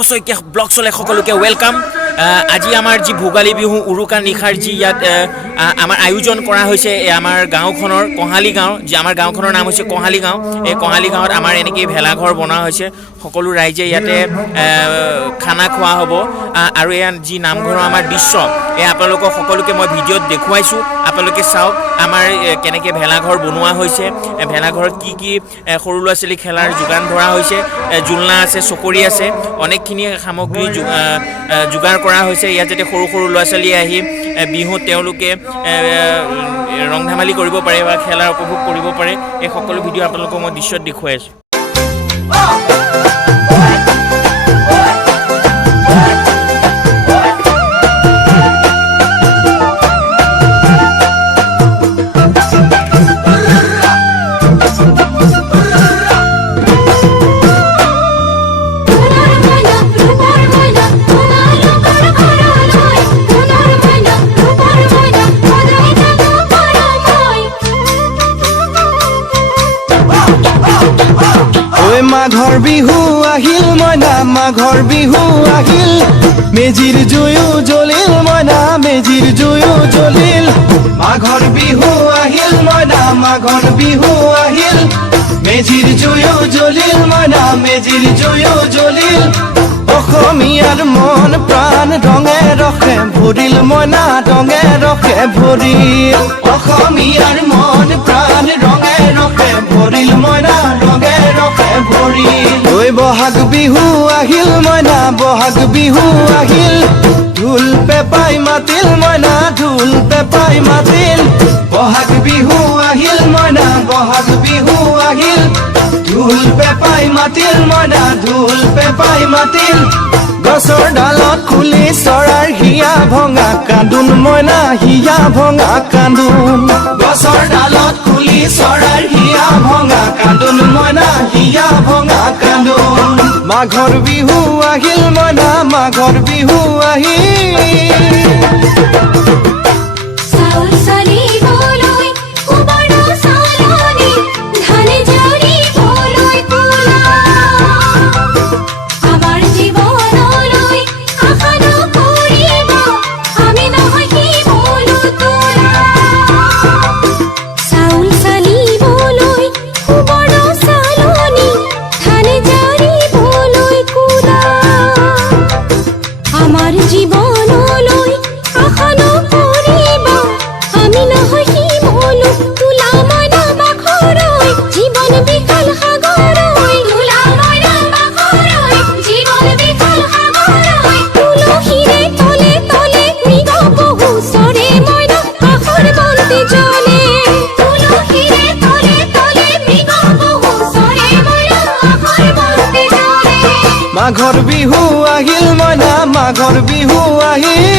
বছৰীয়া ব্লগ চলে সকলোকে ওয়েলকাম। আজি আমাৰ যি ভোগালী বিহু উৰুকা নিশাৰ যি ইয়াত আমাৰ আয়োজন কৰা হৈছে আমাৰ গাঁওখনৰ কঁহালী গাঁও, যি আমাৰ গাঁওখনৰ নাম হৈছে কঁহালী গাঁও। এই কঁহালী গাঁৱত আমাৰ এনেকৈ ভেলাঘৰ বনোৱা হৈছে, সকলো ৰাইজে ইয়াতে খানা খোৱা হ'ব। আৰু এয়া যি নামঘৰৰ আমাৰ দৃশ্য এই আপোনালোকক সকলোকে মই ভিডিঅ'ত দেখুৱাইছোঁ, আপোনালোকে চাওক আমাৰ কেনেকৈ ভেলাঘৰ বনোৱা হৈছে, ভেলাঘৰত কি কি সৰু ল'ৰা ছোৱালী খেলাৰ যোগান ধৰা হৈছে, জোলনা আছে, চকৰি আছে, অনেকখিনি সামগ্ৰী যোগাৰ কৰা হৈছে ইয়াত, যাতে সৰু সৰু ল'ৰা ছোৱালী আহি বিহুত তেওঁলোকে ৰং ধেমালি কৰিব পাৰে বা খেলাৰ উপভোগ কৰিব পাৰে। এই সকলো ভিডিঅ' আপোনালোকক মই দৃশ্যত দেখুৱাই আছোঁ। মাঘৰ বিহু আহিল মইনা, মাঘৰ বিহু আহিল, মেজিৰ জুয়ো জ্বলিল মইনা, মেজিৰ জুয়ো জ্বলিল। মাঘৰ বিহু আহিল মইনা, মাঘৰ বিহু আহিল, মেজিৰ জুয়ো জ্বলিল মইনা, মেজিৰ জুয়ো জ্বলিল। অসমীয়াৰ মন প্ৰাণ ৰঙে ৰসে ভৰিল মইনা, ৰঙে ৰসে ভৰিল। অসমীয়াৰ মন প্ৰাণ ৰঙে ৰসে ভৰিল মইনা, ৰঙে ৰসে ভৰিল। ঐ বহাগ বিহু আহিল মইনা, বহাগ বিহু আহিল, ঢোল পেপাই মাতিল মইনা, ঢোল পেপাই মাতিল। বহাগ বিহু আহিল মইনা, বহাগ বিহু আহিল, ঢোল পেপাই মাতিল মইনা, ঢোল পেপাই মাতিল। গছৰ ডালত খুলি চৰাৰ হিয়া ভঙা কান্দোন মইনা, হিয়া ভঙা কান্দোন। গছৰ ডালত খুলি চৰাৰ হিয়া ভঙা কান্দোন মইনা, হিয়া ভঙা কান্দোন। মাঘৰ বিহু আহিল মইনা, মাঘৰ বিহু আহিল। মাঘৰ বিহু আহিল মইনা, মাঘৰ বিহু আহিল।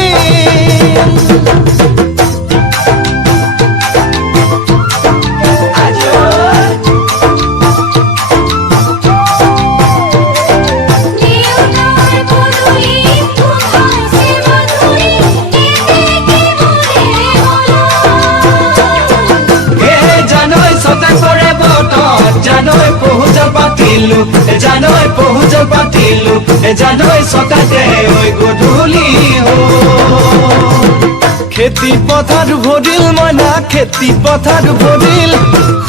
জানৈ পহুজল পাতিলো, জানৈ পহুজল পাতিলো, জানৈ ছটাতে ঐ গধূলি খেতি পথাৰ ভৰিল মইনা, খেতি পথাৰ ভৰিল,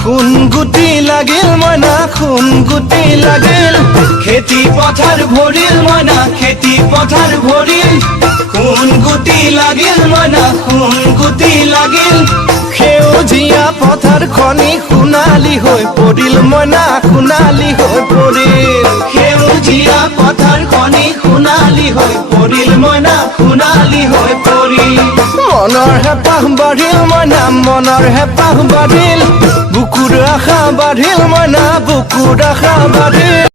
সোণ গুটি লাগিল মইনা, সোণ গুটি লাগিল। খেতি পথাৰ ভৰিল মইনা, খেতি পথাৰ ভৰিল, সোণ গুটি লাগিল মইনা, সোণ গুটি লাগিল। সেউজীয়া পথাৰ খনি সোণালী হৈ পৰিল মইনা, সোণালী হৈ পৰিল। সেউজীয়া পথাৰ খনি সোণালী হৈ পৰিল মইনা, সোণালী হৈ পৰিল। মনৰ হেঁপাহ বাঢ়িল মইনা, মনৰ হেঁপাহ বাঢ়িল, বুকুৰ আশা বাঢ়িল মইনা, বুকুৰ আশা বাঢ়িল।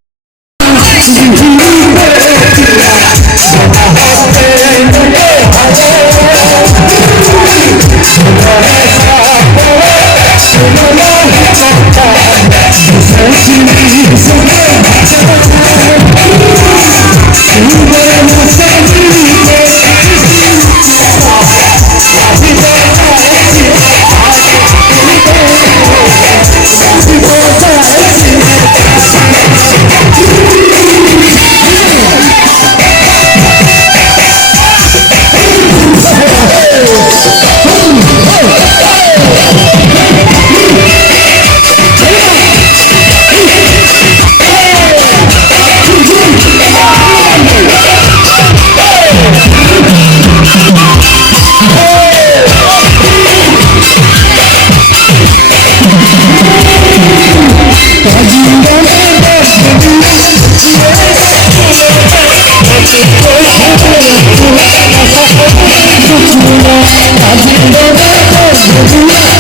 जिंदगी को दुनिया